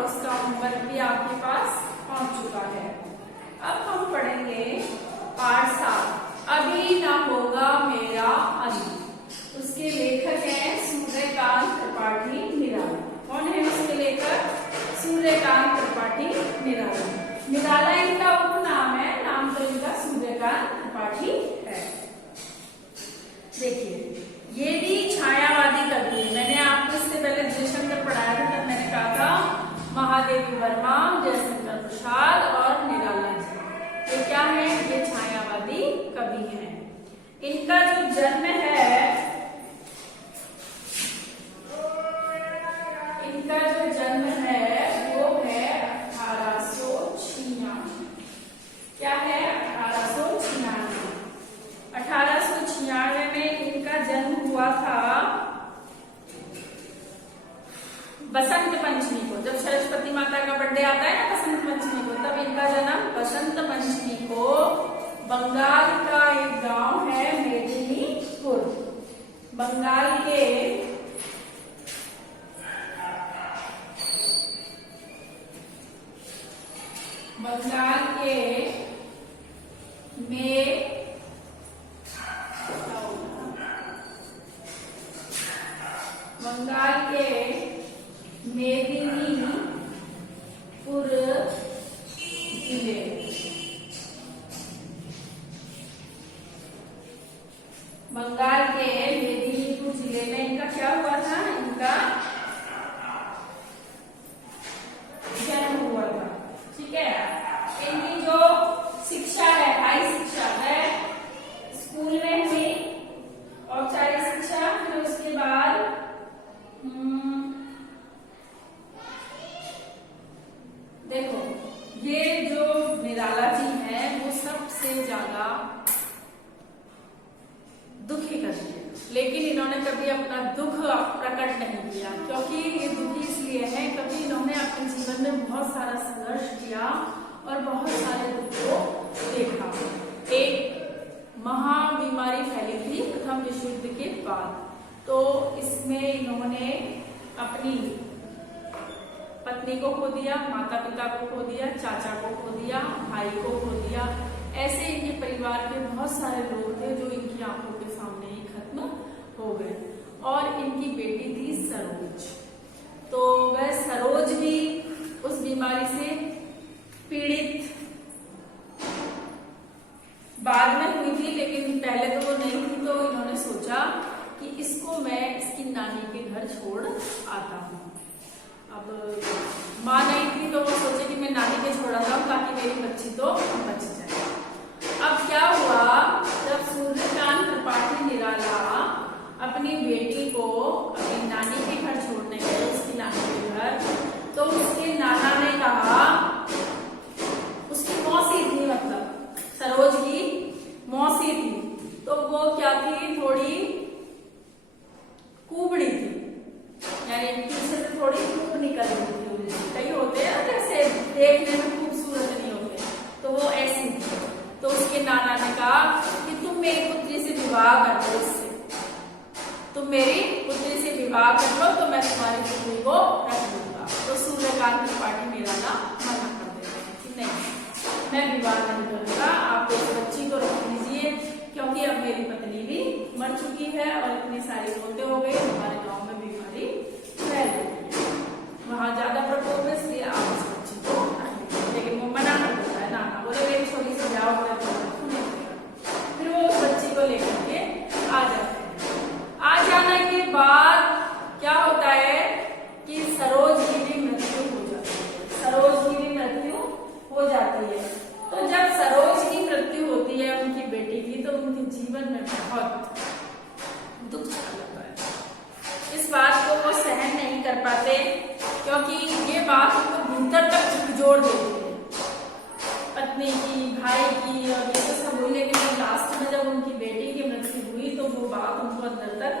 और उसका होमवर्क भी आपके पास पहुंच चुका है। अब हम पढ़ेंगे पाठ 7, अभी ना होगा मेरा अभी। उसके लेखक हैं सूर्यकांत त्रिपाठी निराला। कौन है उसके लेखक? सूर्यकांत त्रिपाठी निराला। निराला इनका उपनाम है, नाम तो इनका सूर्यकांत त्रिपाठी है। देखिए, ये भी छायावादी कवि है। मैंने आपको इससे पहले जयशंकर पढ़ाया था, तब मैंने कहा था महादेवी वर्मा, जयशंकर प्रसाद और निराला जी, ये क्या है? ये छायावादी कवि हैं। इनका जो जन्म है, इनका जो जन्म है वो है 1896। क्या है? 1896। 1896 में इनका जन्म हुआ था बसंत पंचमी को। जब सरस्वती माता का बर्थडे आता है ना बसंत पंचमी को, तब इनका जन्म बसंत पंचमी को बंगाल का एक गांव है मेदिनीपुर। बंगाल के मेदिनीपुर जिले, बंगाल के मेदिनीपुर जिले में इनका क्या हुआ था? इनका जन्म हुआ था। ठीक है। इनकी जो शिक्षा है, हाई शिक्षा है, स्कूल में हुई, औपचारिक शिक्षा। फिर उसके बाद देखो, ये जो निराला जी हैं वो सबसे ज्यादा दुखी करते हैं, लेकिन इन्होंने कभी अपना दुख प्रकट नहीं किया। क्योंकि ये दुखी इसलिए है क्योंकि इन्होंने अपने जीवन में बहुत सारा संघर्ष किया और बहुत सारे दुख को देखा। एक महाबीमारी फैली थी प्रथम विश्व युद्ध के बाद, तो इसमें इन्होंने अपनी पत्नी को खो दिया, माता पिता को खो दिया, चाचा को खो दिया, भाई को खो दिया। ऐसे इनके परिवार के बहुत सारे लोग थे जो इनकी आंखों के सामने ही खत्म हो गए। और इनकी बेटी थी सरोज, तो वह सरोज भी उस बीमारी से पीड़ित बाद में हुई थी, लेकिन पहले तो वो नहीं थी। तो इन्होंने सोचा कि इसको मैं इसकी नानी के घर छोड़ आता हूँ। अब माँ नहीं थी तो वो सोचे कि मैं नानी के छोड़ आता हूँ ताकि मेरी बच्ची तो बच जाए। अब क्या हुआ, जब सूर्यकांत त्रिपाठी निराला अपनी बेटी को अपनी नानी के घर छोड़ने गए, उसकी नानी के घर, तो उसके नाना ने कहा, उसकी मौसी थी, मतलब सरोज की मौसी थी, तो वो क्या थी, थोड़ी कुबड़ी थी, यानी पीछे से थोड़ी खूब निकल रही थी। कई होते हैं जैसे देखने में खूबसूरत नहीं होते, तो वो ऐसी थी। तो उसके नाना ने कहा कि तुम मेरी पुत्री से विवाह कर दो, इससे तुम मेरी पुत्री से विवाह कर लो तो मैं तुम्हारी पुत्री को रख लूंगा। तो सूर्यकांत त्रिपाठी निराला मना कर देते हैं कि नहीं, मैं विवाह नहीं करूंगा, आप इस बच्ची को रख लीजिए, क्योंकि अब मेरी पत्नी भी मर चुकी है और इतनी सारी मौतें हो गई, हमारे गाँव में बीमारी फैल गई है, वहां ज्यादा प्रकोप है, इसलिए आप इस बच्ची को रख लीजिए। लेकिन वो मना कर देता है, नाना बोले मेरी छोटी सी ब्याह हो गया। फिर वो उस बच्ची को लेकर के आ जाते हैं। आ जाने के बाद क्या होता है कि सरोज की भी मृत्यु हो जाती है। सरोज की भी मृत्यु हो जाती है। तो जब सरोज की मृत्यु होती है उनकी बेटी की, तो उनके जीवन में बहुत दुख लगता है। इस बात को वो सहन नहीं कर पाते, क्योंकि ये बात उनको भीतर तक झकझोर देती है, पत्नी की, भाई की, और ये तो सब हुई। लेकिन जब लास्ट में जब उनकी बेटी की मृत्यु हुई तो वो बात उनको अंदर तक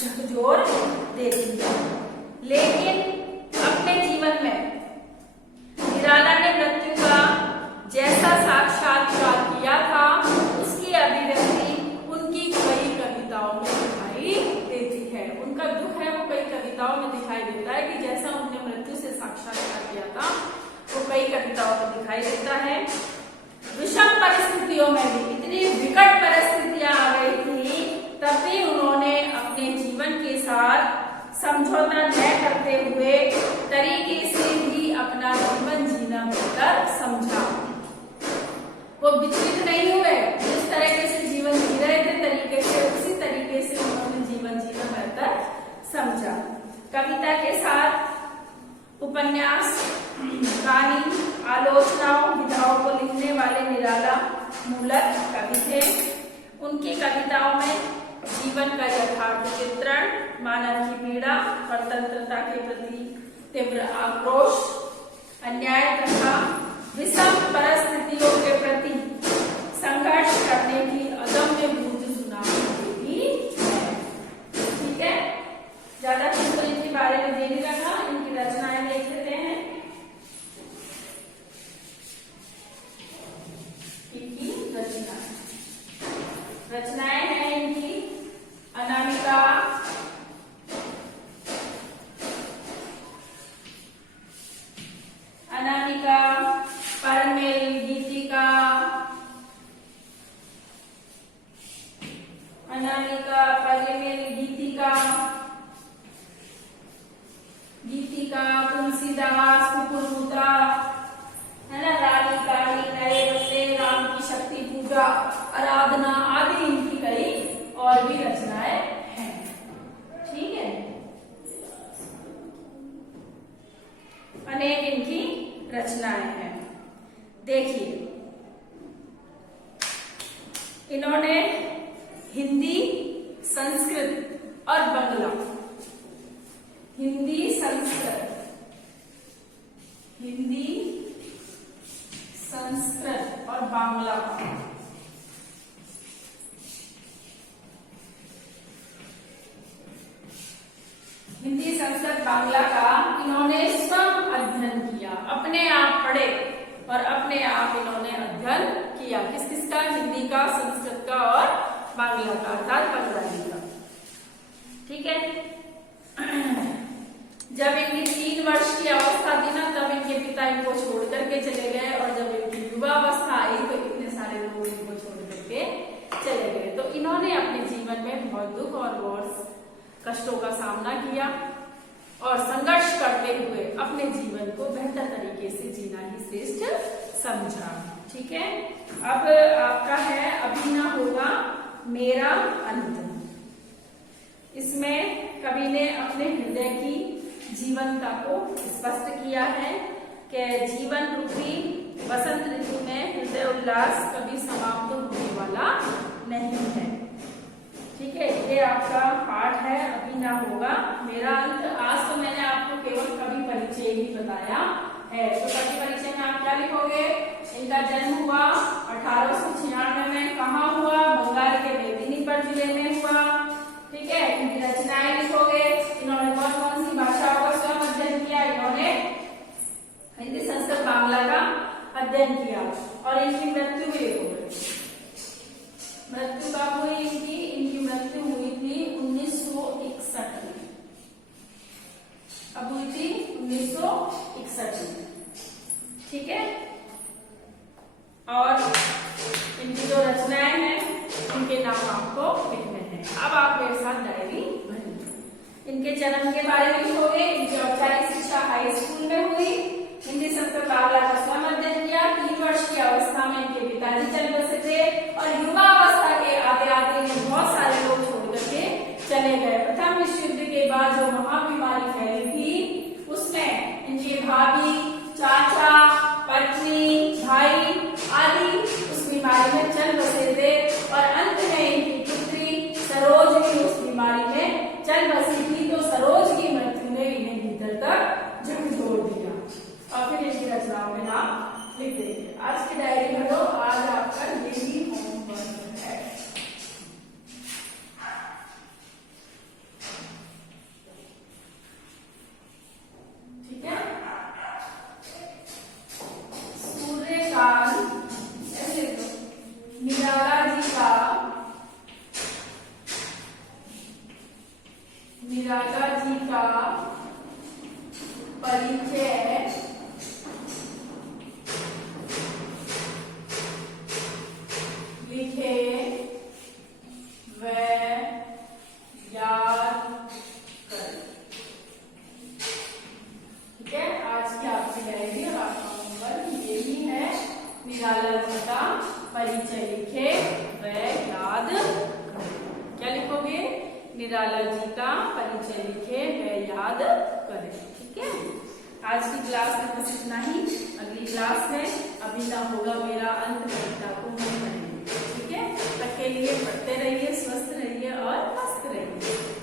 झकझोर देती है। लेकिन अपने जीवन में निराला ने मृत्यु का जैसा साक्षात्कार किया था, उसकी अभिव्यक्ति उनकी कई कविताओं में दिखाई देती है। उनका दुख है वो कई कविताओं में दिखाई देता है कि जैसा उन्होंने मृत्यु से साक्षात्कार किया कई कविताओं में दिखाई देता है। विषम परिस्थितियों में भी, इतनी विकट परिस्थितियां आ गई थी, तब भी उन्होंने अपने जीवन के साथ समझौता न करते हुए तरीके से ही अपना जीवन जीना बेहतर समझा। वो विचलित नहीं हुए, जिस तरीके से जीवन जी रहे थे तरीके से, उसी तरीके से उन्होंने जीवन जीना बेहतर समझा। कविता के साथ उपन्यास, कहानी, आलोचनाओं, विधाओं को लिखने वाले निराला मूलक कवि थे। उनकी कविताओं में जीवन का यथार्थ चित्रण, मानव की पीड़ा, स्वतंत्रता के प्रति तीव्र आक्रोश, अन्याय तथा विषम परिस्थितियों के प्रति संघर्ष करने की अदम्य बूझ सुनाती भी है। ठीक है, ज्यादा कुछ तो इनके बारे में दे नहीं रखा, इनकी रचनाएं देख लेते हैं। इनकी रचनाएं हैं इनकी अनामिका, परमेल, गीतिका, अनामिका, परमेल, गीतिका, तुलसीदास, कुकुरमुद्रा, है ना, रानी काली, नए बच्चे, राम की शक्ति पूजा, आराधना आदि इनकी कई और भी रचनाएं हैं। ठीक है, अनेक इनकी रचनाएं हैं। देखिए, इन्होंने हिंदी, संस्कृत और बंगला, हिंदी, संस्कृत और बांग्ला हिंदी, संस्कृत, बांग्ला का इन्होंने स्वयं अध्ययन किया, अपने आप पढ़े और अपने आप इन्होंने अध्ययन किया। किसका? हिंदी का, संस्कृत का और बांग्ला का, अर्थात बंगाली का। ठीक है, जब इनकी 3 वर्ष की अवस्था थी ना, तब इनके पिता इनको छोड़ करके चले गए, और जब इनकी युवा अवस्था आई तो इतने सारे लोग इनको छोड़ करके चले गए। तो इन्होंने अपने जीवन में बहुत दुख और बहुत कष्टों का सामना किया और संघर्ष करते हुए अपने जीवन को बेहतर तरीके से जीना ही श्रेष्ठ समझा। ठीक है, अब आपका है अभी ना होगा मेरा अंत। इसमें कवि ने अपने हृदय की जीवनता को स्पष्ट किया है कि जीवन रूपी वसंत ऋतु में हृदय उल्लास कभी समाप्त होने वाला नहीं है। ठीक है, ये आपका पाठ है अभी ना होगा मेरा अंत। आज तो मैंने आपको केवल कवि परिचय ही बताया है। तो कवि परिचय में आप क्या लिखोगे? इनका जन्म हुआ 1896 में, कहाँ हुआ? बंगाल के मेदिनीपुर जिले में हुआ। ठीक है, इनकी रचनाएं लिखोगे। इन्होंने कौन कौन सी भाषाओं का स्वयं अध्ययन किया? इन्होंने हिंदी, संस्कृत, बांग्ला का अध्ययन किया। और इनकी मृत्यु भी लिखोगे। मृत्यु कब हुई इनकी? इनकी मृत्यु हुई थी 1961 में। अब हुई थी 1961 में। ठीक है, और इनकी जो रचनाएं हैं इनके नाम आपको लिखने हैं। अब आप मेरे साथ डायरी भरेंगे। इनके जन्म के बारे में लिखोगे। इनकी औपचारिक शिक्षा हाई स्कूल में हुई। हिंदी, संस्कृत, बांग्ला का स्वयं अध्ययन किया। 3 वर्ष की अवस्था में इनके पिताजी चल बसे थे और युवा अवस्था के आते आते इन्हें बहुत सारे लोग छोड़ करके चले गए। प्रथम विश्व युद्ध के बाद जो महाबीमारी फैली थी उसमें इनके भाभी, चाचा, पत्नी, भाई आदि उस बीमारी में चल बसे थे और अंत में इनकी पुत्री सरोज भी उस बीमारी में चल बसी थी। तो सरोज की मृत्यु ने इन्हें भीतर तक झकझोर दिया और फिर इनकी रचनाओं में नाम लिख देंगे। आज की डायरी में तो आज आपका यही होमवर्क है। ठीक है, सूर्यकांत ऐसे तो मीरा परिचय लिखे व याद करें। क्या लिखोगे? निराला जी का परिचय लिखे व याद करें। ठीक है, आज की क्लास में बस इतना ही। अगली क्लास है अभी ना होगा मेरा अंत, कविता को हम पढ़ेंगे। ठीक है, तब के लिए पढ़ते रहिए, स्वस्थ रहिए और मस्त रहिए।